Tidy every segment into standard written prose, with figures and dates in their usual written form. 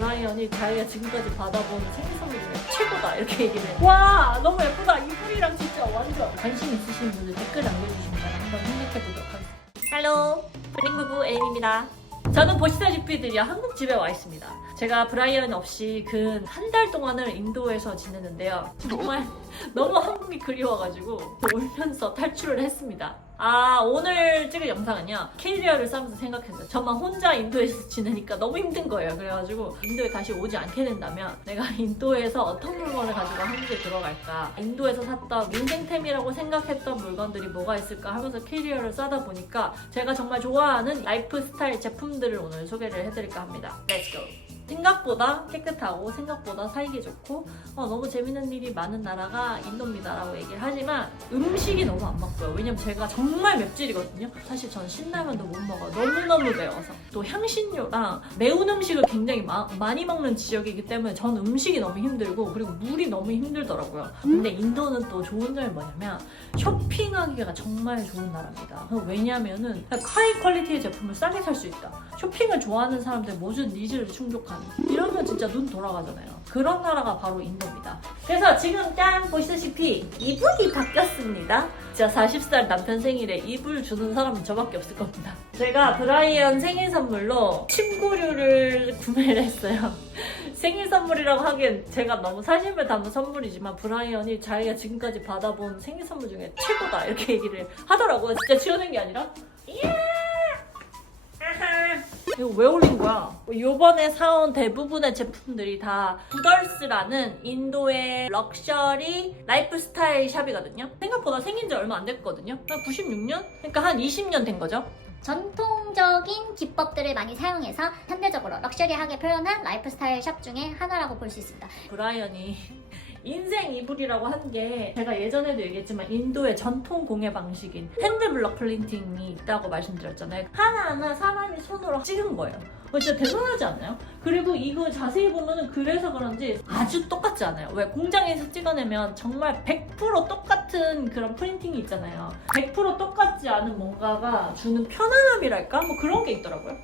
브라이언이 자기가 지금까지 받아본 생일 선물 중에 최고다 이렇게 얘기를 해요. 와 너무 예쁘다. 이불이랑 진짜 완전 관심 있으신 분들 댓글 남겨주시면 한번 생각해보도록 하겠습니다. 할로 블링부부 에임입니다. 저는 보시다시피 드디어 한국 집에 와 있습니다. 제가 브라이언 없이 근 한 달 동안을 인도에서 지냈는데요. 정말 너무 한국이 그리워가지고 울면서 탈출을 했습니다. 오늘 찍을 영상은요, 캐리어를 싸면서 생각했어요. 저만 혼자 인도에서 지내니까 너무 힘든 거예요. 그래가지고 인도에 다시 오지 않게 된다면 내가 인도에서 어떤 물건을 가지고 한국에 들어갈까, 인도에서 샀던 인생템이라고 생각했던 물건들이 뭐가 있을까 하면서 캐리어를 싸다 보니까 제가 정말 좋아하는 라이프스타일 제품들을 오늘 소개를 해드릴까 합니다. Let's go! 생각보다 깨끗하고 생각보다 살기 좋고 너무 재밌는 일이 많은 나라가 인도입니다라고 얘기를 하지만 음식이 너무 안 맞고요. 왜냐면 제가 정말 맵찔이거든요. 사실 전 신라면도 못 먹어요. 너무너무 매워서. 또 향신료랑 매운 음식을 굉장히 많이 먹는 지역이기 때문에 전 음식이 너무 힘들고 그리고 물이 너무 힘들더라고요. 근데 인도는 또 좋은 점이 뭐냐면 쇼핑하기가 정말 좋은 나라입니다. 왜냐면은 하이 퀄리티의 제품을 싸게 살 수 있다. 쇼핑을 좋아하는 사람들 모든 니즈를 충족하는, 이러면 진짜 눈 돌아가잖아요. 그런 나라가 바로 인도입니다. 그래서 지금 짠 보시다시피 이불이 바뀌었습니다. 진짜 40살 남편 생일에 이불 주는 사람은 저밖에 없을 겁니다. 제가 브라이언 생일 선물로 침구류를 구매를 했어요. 생일 선물이라고 하기엔 제가 너무 사심을 담은 선물이지만 브라이언이 자기가 지금까지 받아본 생일 선물 중에 최고다 이렇게 얘기를 하더라고요. 진짜 지어낸 게 아니라. 이거 왜 올린 거야? 요번에 사온 대부분의 제품들이 다 구덜스라는 인도의 럭셔리 라이프스타일 샵이거든요. 생각보다 생긴 지 얼마 안 됐거든요. 96년? 그러니까 한 20년 된 거죠. 전통적인 기법들을 많이 사용해서 현대적으로 럭셔리하게 표현한 라이프스타일 샵 중에 하나라고 볼 수 있습니다. 브라이언이 인생 이불이라고 한 게 제가 예전에도 얘기했지만 인도의 전통 공예 방식인 핸드블럭 프린팅이 있다고 말씀드렸잖아요. 하나하나 사람이 손으로 찍은 거예요. 진짜 대단하지 않나요? 그리고 이거 자세히 보면은 그래서 그런지 아주 똑같지 않아요. 왜 공장에서 찍어내면 정말 100% 똑같은 그런 프린팅이 있잖아요. 100% 똑같지 않은 뭔가가 주는 편안함이랄까? 뭐 그런 게 있더라고요.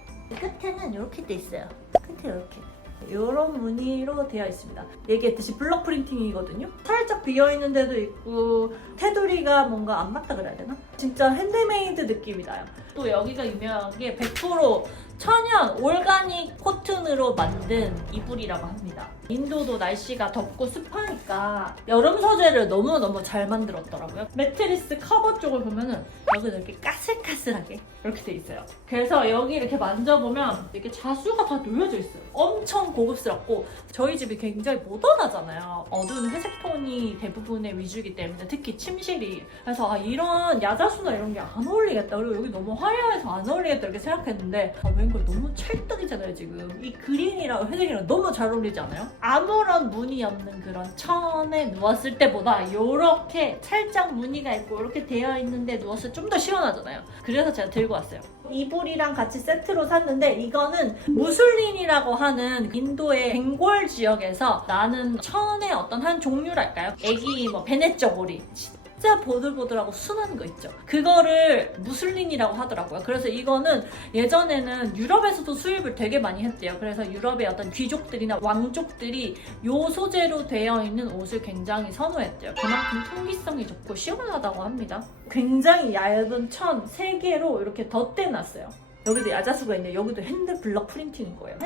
끝에는 이렇게 돼 있어요. 끝에 이렇게. 이런 무늬로 되어 있습니다. 얘기했듯이 블럭 프린팅이거든요. 살짝 비어있는 데도 있고 테두리가 뭔가 안 맞다 그래야 되나? 진짜 핸드메이드 느낌이 나요. 또 여기가 유명한 게 100% 천연 올가닉 코튼으로 만든 이불이라고 합니다. 인도도 날씨가 덥고 습하니까 여름 소재를 너무너무 잘 만들었더라고요. 매트리스 커버 쪽을 보면은 여기는 이렇게 까슬까슬하게 이렇게 돼 있어요. 그래서 여기 이렇게 만져보면 이렇게 자수가 다 놓여져 있어요. 엄청 고급스럽고 저희 집이 굉장히 모던하잖아요. 어두운 회색 톤이 대부분의 위주이기 때문에 특히 침실이. 그래서 이런 야자수나 이런 게 안 어울리겠다. 그리고 여기 너무 화려해서 안 어울리겠다 이렇게 생각했는데 웬걸 너무 찰떡이잖아요 지금. 이 그린이랑 회색이랑 너무 잘 어울리지 않아요? 아무런 무늬 없는 그런 천에 누웠을 때보다 이렇게 살짝 무늬가 있고 이렇게 되어 있는데 누웠을 때 좀 더 시원하잖아요. 그래서 제가 들고 왔어요. 이불이랑 같이 세트로 샀는데 이거는 무슬린이라고 하는 인도의 벵골 지역에서 나는 천의 어떤 한 종류랄까요? 애기 베네쩌고리 진짜 보들보들하고 순한 거 있죠. 그거를 무슬린이라고 하더라고요. 그래서 이거는 예전에는 유럽에서도 수입을 되게 많이 했대요. 그래서 유럽의 어떤 귀족들이나 왕족들이 요 소재로 되어 있는 옷을 굉장히 선호했대요. 그만큼 통기성이 좋고 시원하다고 합니다. 굉장히 얇은 천 3개로 이렇게 덧대놨어요. 여기도 야자수가 있는데 여기도 핸드블럭 프린팅인 거예요.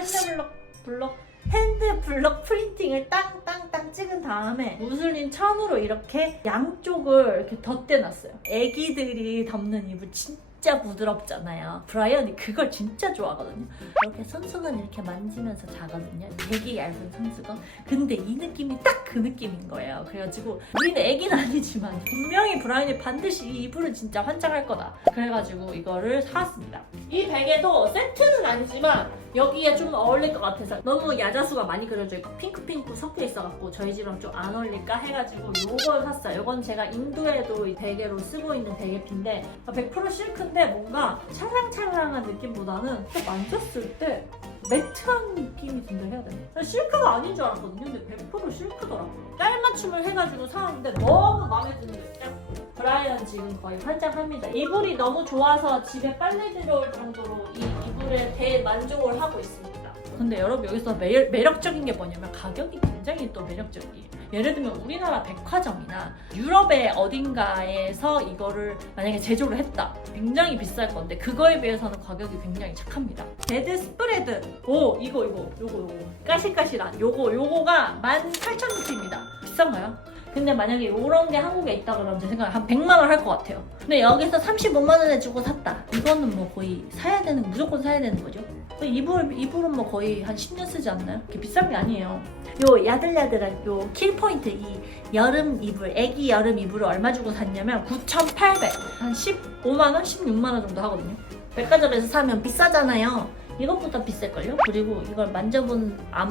핸드블럭 프린팅을 땅땅땅 찍은 다음에 무슬린 천으로 이렇게 양쪽을 이렇게 덧대놨어요. 애기들이 덮는 이불 진짜 부드럽잖아요. 브라이언이 그걸 진짜 좋아하거든요. 이렇게 손수건 이렇게 만지면서 자거든요. 되게 얇은 손수건. 근데 이 느낌이 딱 그 느낌인 거예요. 그래가지고 우리는 애기는 아니지만 분명히 브라이언이 반드시 이 이불은 진짜 환장할 거다. 그래가지고 이거를 사왔습니다. 이 베개도 세트는 아니지만 여기에 좀 어울릴 것 같아서 너무 야자수가 많이 그려져 있고 핑크핑크 섞여 있어갖고 저희 집이랑 좀 안 어울릴까 해가지고 요걸 샀어요. 이건 제가 인도에도 이 베개로 쓰고 있는 베개핀데 100% 실크인데 뭔가 찰랑찰랑한 느낌보다는 만졌을 때 매트한 느낌이 든다 해야 되나? 실크가 아닌 줄 알았거든요. 근데 100% 실크더라고요. 깔맞춤을 해가지고 사왔는데 너무 마음에 드는 거 있죠? 브라이언 지금 거의 환장합니다. 이불이 너무 좋아서 집에 빨래 들어올 정도로 이 이불에 대만족을 하고 있습니다. 근데 여러분 여기서 매력적인 게 뭐냐면 가격이 굉장히 또 매력적이에요. 예를 들면 우리나라 백화점이나 유럽의 어딘가에서 이거를 만약에 제조를 했다. 굉장히 비쌀 건데 그거에 비해서는 가격이 굉장히 착합니다. 베드 스프레드. 오 요거 까실까실한 요거가 18,000루피입니다. 비싼가요? 근데 만약에 이런 게 한국에 있다 그러면 제 생각에 한 100만 원 할 것 같아요. 근데 여기서 35만 원에 주고 샀다. 이거는 뭐 거의 무조건 사야 되는 거죠. 이불은 뭐 거의 한 10년 쓰지 않나요? 그렇게 비싼 게 아니에요. 요 야들야들한 요 킬포인트 이 여름 이불, 애기 여름 이불을 얼마 주고 샀냐면 9,800. 한 15만 원, 16만 원 정도 하거든요. 백화점에서 사면 비싸잖아요. 이것보다 비쌀걸요? 그리고 이걸 안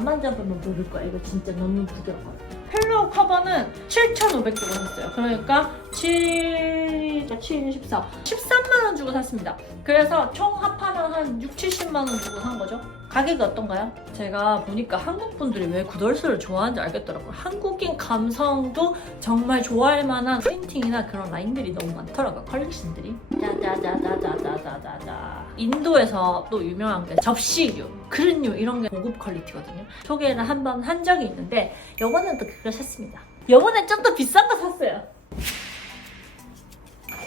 만져보면 모를 거야. 이거 진짜 너무 부드러워요. 필로우 커버는 7,500 주고 샀어요. 그러니까 7, 14. 13만 원 주고 샀습니다. 그래서 총 합하면 한 6, 70만 원 주고 산 거죠. 가격이 어떤가요? 제가 보니까 한국 분들이 왜 구덜스를 좋아하는지 알겠더라고요. 한국인 감성도 정말 좋아할 만한 프린팅이나 그런 라인들이 너무 많더라고요. 컬렉션들이. 짜자자자자자자자. 인도에서 또 유명한 게 접시류, 그릇류 이런 게 고급 퀄리티거든요. 소개를 한번 한 적이 있는데 요거는 또 그걸 샀습니다. 요번엔 좀 더 비싼 거 샀어요.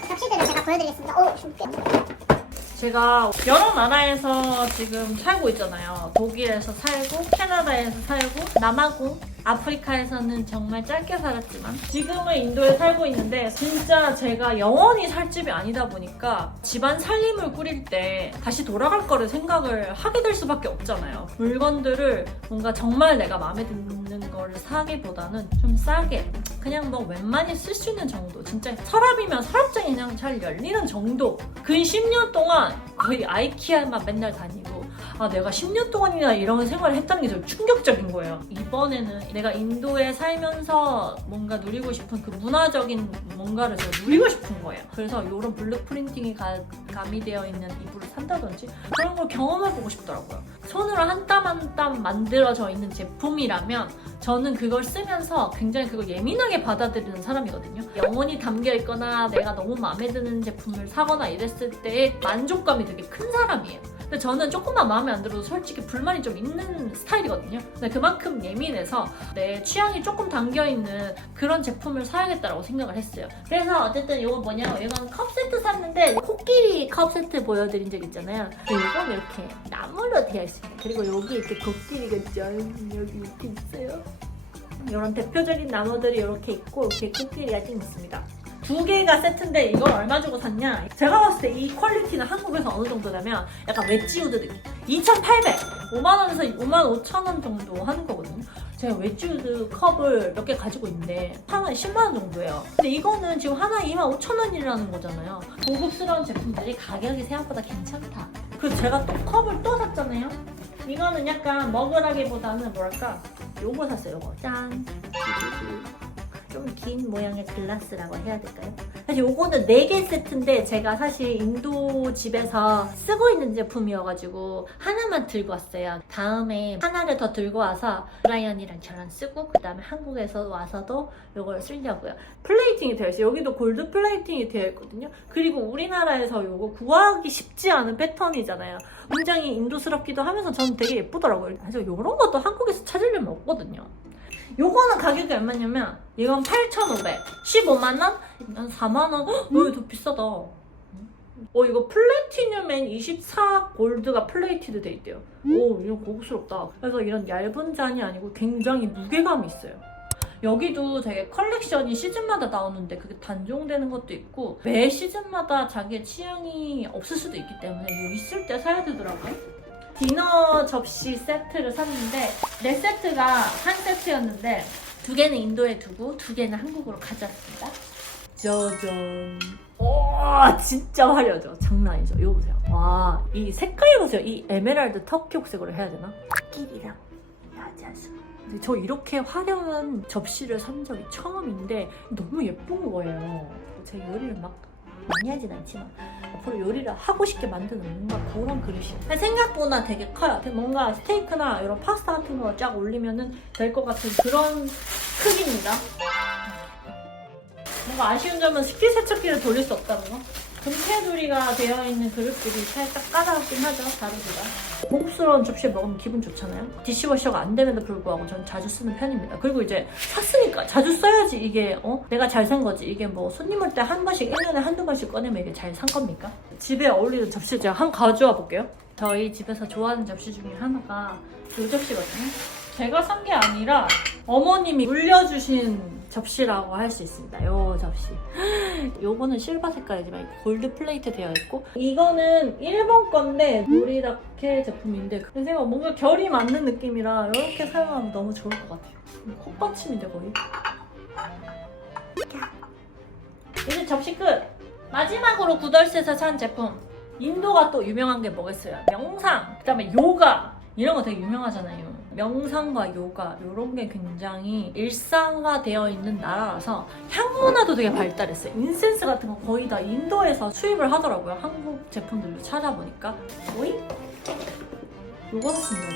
접시들을 제가 보여드리겠습니다. 오, 제가 여러 나라에서 지금 살고 있잖아요. 독일에서 살고, 캐나다에서 살고, 남아공, 아프리카에서는 정말 짧게 살았지만 지금은 인도에 살고 있는데 진짜 제가 영원히 살 집이 아니다 보니까 집안 살림을 꾸릴 때 다시 돌아갈 거를 생각을 하게 될 수밖에 없잖아요. 물건들을 뭔가 정말 내가 마음에 드는 거를 사기보다는 좀 싸게 그냥 뭐 웬만히 쓸 수 있는 정도, 진짜 서랍이면 서랍장이 그냥 잘 열리는 정도. 근 10년 동안 거의 아이키아만 맨날 다니고 내가 10년 동안이나 이런 생활을 했다는 게 좀 충격적인 거예요. 이번에는 내가 인도에 살면서 뭔가 누리고 싶은 그 문화적인 뭔가를 제가 누리고 싶은 거예요. 그래서 이런 블록 프린팅이 가미되어 있는 이불을 산다든지 그런 걸 경험해보고 싶더라고요. 손으로 한 땀 한 땀 만들어져 있는 제품이라면 저는 그걸 쓰면서 굉장히 그걸 예민하게 받아들이는 사람이거든요. 영혼이 담겨있거나 내가 너무 마음에 드는 제품을 사거나 이랬을 때의 만족감이 되게 큰 사람이에요. 근데 저는 조금만 마음에 안 들어도 솔직히 불만이 좀 있는 스타일이거든요. 근데 그만큼 예민해서 내 취향이 조금 담겨있는 그런 제품을 사야겠다라고 생각을 했어요. 그래서 어쨌든 이건 뭐냐면 이건 컵 세트 샀는데 코끼리 컵 세트 보여드린 적 있잖아요. 이건 이렇게 나무로 되어 있습니다. 그리고 여기 이렇게 코끼리가 짠 여기 이렇게 있어요. 이런 대표적인 나무들이 이렇게 있고 이렇게 코끼리가 좀 있습니다. 두 개가 세트인데 이걸 얼마 주고 샀냐? 제가 봤을 때 이 퀄리티는 한국에서 어느 정도냐면 약간 웨지우드 느낌. 2,800! 5만원에서 55,000원 정도 하는 거거든요. 제가 웨지우드 컵을 몇 개 가지고 있는데 하나에 10만원 정도예요. 근데 이거는 지금 하나에 25,000원이라는 거잖아요. 고급스러운 제품들이 가격이 생각보다 괜찮다. 그리고 제가 또 컵을 또 샀잖아요. 이거는 약간 머그라기보다는 뭐랄까 요거 샀어요. 요거 짠. 좀 긴 모양의 글라스라고 해야 될까요? 사실 요거는 4개 세트인데 제가 사실 인도 집에서 쓰고 있는 제품이어가지고 하나만 들고 왔어요. 다음에 하나를 더 들고 와서 브라이언이랑 저랑 쓰고 그 다음에 한국에서 와서도 요걸 쓰려고요. 플레이팅이 되어 있어요. 여기도 골드 플레이팅이 되어 있거든요. 그리고 우리나라에서 요거 구하기 쉽지 않은 패턴이잖아요. 굉장히 인도스럽기도 하면서 저는 되게 예쁘더라고요. 그래서 요런 것도 한국에서 찾으려면 없거든요. 요거는 가격이 얼마냐면 이건 8,500, 15만원? 이건 4만원? 왜 더 비싸다. 이거 플래티늄엔 24 골드가 플레이티드 돼 있대요. 이거 고급스럽다. 그래서 이런 얇은 잔이 아니고 굉장히 무게감이 있어요. 여기도 되게 컬렉션이 시즌마다 나오는데 그게 단종되는 것도 있고 매 시즌마다 자기의 취향이 없을 수도 있기 때문에 이거 있을 때 사야 되더라고요. 디너 접시 세트를 샀는데 4세트가 한 세트였는데 2개는 인도에 두고 2개는 한국으로 가져왔습니다. 짜잔. 와 진짜 화려하죠? 장난 아니죠? 이거 보세요. 와 이 색깔 보세요. 이 에메랄드 터키옥색으로 해야 되나? 코끼리랑 야자수. 저 이렇게 화려한 접시를 산 적이 처음인데 너무 예쁜 거예요. 제 요리를 막 많이 하진 않지만 앞으로 요리를 하고 싶게 만드는 뭔가 그런 그릇이에요. 생각보다 되게 커요. 뭔가 스테이크나 이런 파스타 같은 거 쫙 올리면 될 것 같은 그런 크기입니다. 뭔가 아쉬운 점은 식기세척기를 돌릴 수 없다는 거. 동태두리가 되어 있는 그릇들이 살짝 까다롭긴 하죠, 다루기가. 고급스러운 접시에 먹으면 기분 좋잖아요. 디시워셔가 안 됨에도 불구하고 전 자주 쓰는 편입니다. 그리고 이제 샀으니까 자주 써야지 이게 내가 잘 산 거지. 이게 뭐 손님 올 때 한 번씩 1년에 한두 번씩 꺼내면 이게 잘 산 겁니까? 집에 어울리는 접시 제가 한번 가져와 볼게요. 저희 집에서 좋아하는 접시 중에 하나가 이 접시거든요. 제가 산 게 아니라 어머님이 물려주신 접시라고 할 수 있습니다. 요 접시. 요거는 실버 색깔이지만 골드 플레이트 되어 있고, 이거는 일본 건데 노리라케 제품인데 제가 뭔가 결이 맞는 느낌이라 이렇게 사용하면 너무 좋을 것 같아요. 콧받침인데 거의. 이제 접시 끝! 마지막으로 구덜스에서 산 제품. 인도가 또 유명한 게 뭐겠어요? 명상, 그 다음에 요가 이런 거 되게 유명하잖아요. 명상과 요가 이런 게 굉장히 일상화되어 있는 나라라서 향문화도 되게 발달했어요. 인센스 같은 거 거의 다 인도에서 수입을 하더라고요. 한국 제품들도 찾아보니까. 오이? 요거 같습니다.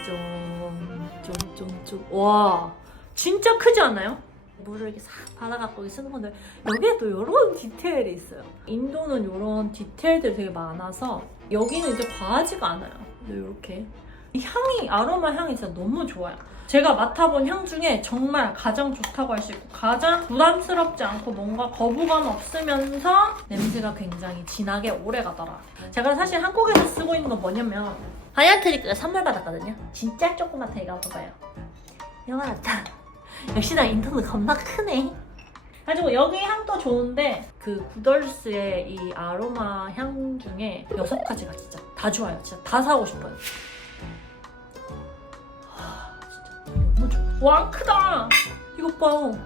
좀. 와, 진짜 크지 않나요? 물을 이렇게 싹 받아갖고 쓰는 건데 여기에 또 이런 디테일이 있어요. 인도는 이런 디테일들이 되게 많아서 여기는 이제 과하지가 않아요. 이렇게 향이, 아로마 향이 진짜 너무 좋아요. 제가 맡아본 향 중에 정말 가장 좋다고 할 수 있고 가장 부담스럽지 않고 뭔가 거부감 없으면서 냄새가 굉장히 진하게 오래가더라. 제가 사실 한국에서 쓰고 있는 건 뭐냐면 하얀트리크가 선물 받았거든요. 진짜 조그맣다. 이거 봐봐요. 이거 같다. 역시나 인도는 겁나 크네. 가지고 여기 향도 좋은데 그 구덜스의 이 아로마 향 중에 6가지가 진짜 다 좋아요. 진짜 다 사고 싶어요. 너무 좋아. 와, 크다. 이것 봐요.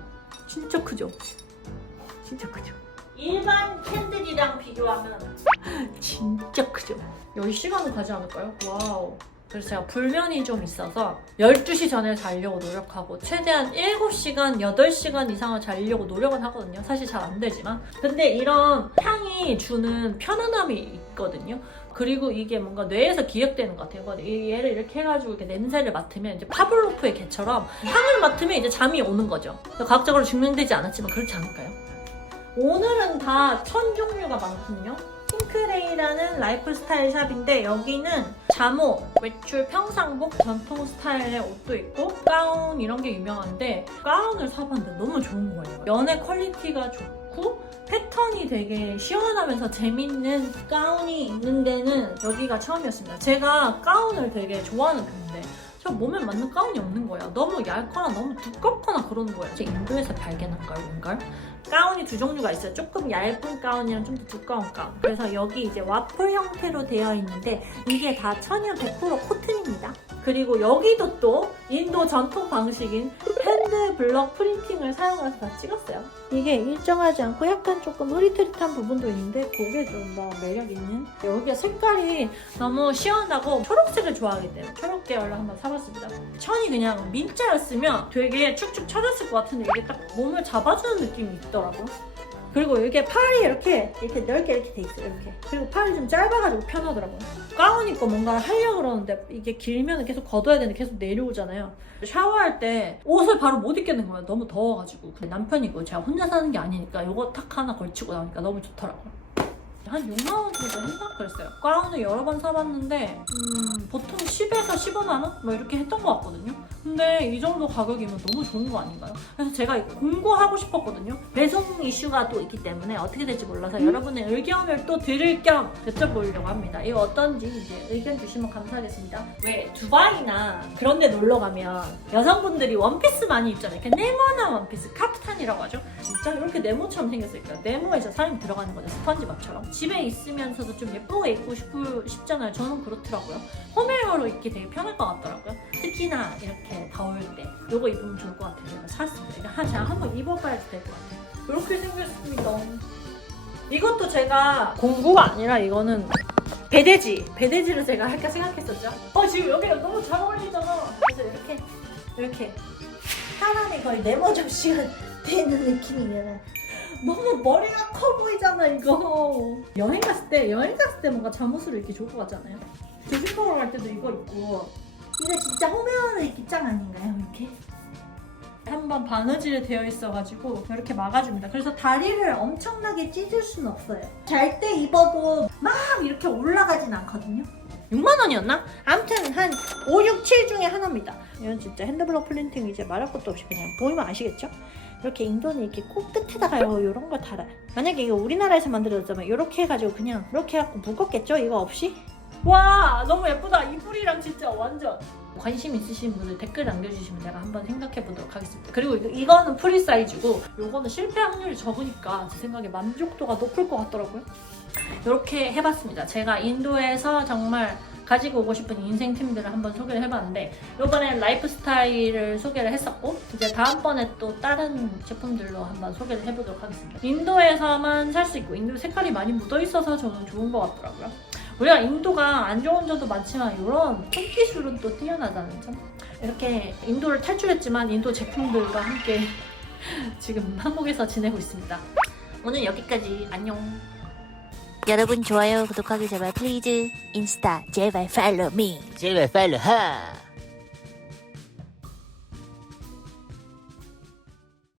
진짜 크죠? 진짜 크죠? 일반 캔들이랑 비교하면 진짜 크죠? 10시간은 가지 않을까요? 와우. 그래서 제가 불면이 좀 있어서 12시 전에 자려고 노력하고 최대한 7시간, 8시간 이상을 자려고 노력은 하거든요. 사실 잘 안 되지만. 근데 이런 향이 주는 편안함이 있거든요. 그리고 이게 뭔가 뇌에서 기억되는 것 같아요. 얘를 이렇게 해가지고 이렇게 냄새를 맡으면 이제 파블로프의 개처럼 향을 맡으면 이제 잠이 오는 거죠. 과학적으로 증명되지 않았지만 그렇지 않을까요? 오늘은 다 천 종류가 많거든요. 핑크레이라는 라이프 스타일 샵인데 여기는 잠옷, 외출 평상복, 전통 스타일의 옷도 있고 가운 이런 게 유명한데 가운을 사봤는데 너무 좋은 거예요. 연의 퀄리티가 좋고 패턴이 되게 시원하면서 재밌는 가운이 있는 데는 여기가 처음이었습니다. 제가 가운을 되게 좋아하는 편인데 저 몸에 맞는 가운이 없는 거예요. 너무 얇거나 너무 두껍거나 그러는 거예요. 제가 인도에서 발견한 가운인걸? 가운이 두 종류가 있어요. 조금 얇은 가운이랑 좀 더 두꺼운 가운. 그래서 여기 이제 와플 형태로 되어 있는데 이게 다 천연 100% 코튼입니다. 그리고 여기도 또 인도 전통 방식인 핸드 블럭 프린팅을 사용해서 다 찍었어요. 이게 일정하지 않고 약간 조금 흐릿흐릿한 부분도 있는데 그게 좀 더 매력 있는. 여기가 색깔이 너무 시원하고 초록색을 좋아하기 때문에 초록 계열로 한번 사봤습니다. 천이 그냥 민자였으면 되게 축축 처졌을 것 같은데 이게 딱 몸을 잡아주는 느낌이 있더라고요. 그리고 이게 팔이 이렇게 넓게 이렇게 돼 있어요. 이렇게. 그리고 팔이 좀 짧아가지고 편하더라고요. 가운 입고 뭔가를 하려고 그러는데 이게 길면 계속 걷어야 되는데 계속 내려오잖아요. 샤워할 때 옷을 바로 못 입겠는 거예요. 너무 더워가지고. 남편이고 제가 혼자 사는 게 아니니까 이거 탁 하나 걸치고 나오니까 너무 좋더라고요. 한 6만원 정도 했나? 그랬어요. 가운을 여러 번 사봤는데 보통 10에서 15만원? 뭐 이렇게 했던 것 같거든요. 근데 이 정도 가격이면 너무 좋은 거 아닌가요? 그래서 제가 이거 공고하고 싶었거든요. 배송 이슈가 또 있기 때문에 어떻게 될지 몰라서 여러분의 의견을 또 드릴 겸 여쭤보려고 합니다. 이거 어떤지 이제 의견 주시면 감사하겠습니다. 왜 두바이나 그런 데 놀러 가면 여성분들이 원피스 많이 입잖아요. 이렇게 네모난 원피스, 카프탄이라고 하죠. 진짜 이렇게 네모처럼 생겼으니까 네모에 저 사람이 들어가는 거죠. 스펀지밥처럼. 집에 있으면서도 좀 예쁘게 입고 싶잖아요. 저는 그렇더라고요. 홈웨어로 입기 되게 편할 것 같더라고요. 특히나 이렇게 더울 때 이거 입으면 좋을 것 같아요. 제가 샀습니다. 이거 제가 한번 입어봐야 될 것 같아요. 이렇게 생겼습니다. 이것도 제가 공구가 아니라 이거는 배대지를 제가 할까 생각했었죠. 지금 여기가 너무 잘 어울리잖아. 그래서 이렇게 사람이 거의 네모 접시가 되는 느낌이잖아. 너무 머리가 커 보이잖아 이거. 여행 갔을 때 뭔가 잠옷으로 입기 좋을 것 같잖아요. 조식하러 갈 때도 이거 입고. 이거 진짜 홈웨어로 입기 짱 아닌가요? 이렇게 한번 바느질이 되어 있어가지고 이렇게 막아줍니다. 그래서 다리를 엄청나게 찢을 수는 없어요. 잘 때 입어도 막 이렇게 올라가진 않거든요. 6만 원이었나? 아무튼 한 5, 6, 7 중에 하나입니다. 이건 진짜 핸드블럭 플린팅 이제 말할 것도 없이 그냥 보이면 아시겠죠? 이렇게 인도는 이렇게 꼭 끝에다가 이런 거 달아요. 만약에 이거 우리나라에서 만들어졌다면 이렇게 해가지고 그냥 이렇게 해갖고 묶었겠죠? 이거 없이? 와 너무 예쁘다. 이 뿌리랑 진짜 완전. 관심 있으신 분들 댓글 남겨주시면 제가 한번 생각해 보도록 하겠습니다. 그리고 이거는 프리 사이즈고 요거는 실패 확률이 적으니까 제 생각에 만족도가 높을 것 같더라고요. 이렇게 해봤습니다. 제가 인도에서 정말 가지고 오고 싶은 인생템들을 한번 소개를 해봤는데 이번엔 라이프 스타일을 소개를 했었고 이제 다음번에 또 다른 제품들로 한번 소개를 해보도록 하겠습니다. 인도에서만 살 수 있고 인도 색깔이 많이 묻어있어서 저는 좋은 것 같더라고요. 우리가 인도가 안 좋은 점도 많지만 이런 손기술은 또 뛰어나다는 점. 이렇게 인도를 탈출했지만 인도 제품들과 함께 지금 한국에서 지내고 있습니다. 오늘 여기까지. 안녕. 여러분 좋아요 구독하기 제발 플리즈 인스타 제발 팔로우 미 제발 팔로우 하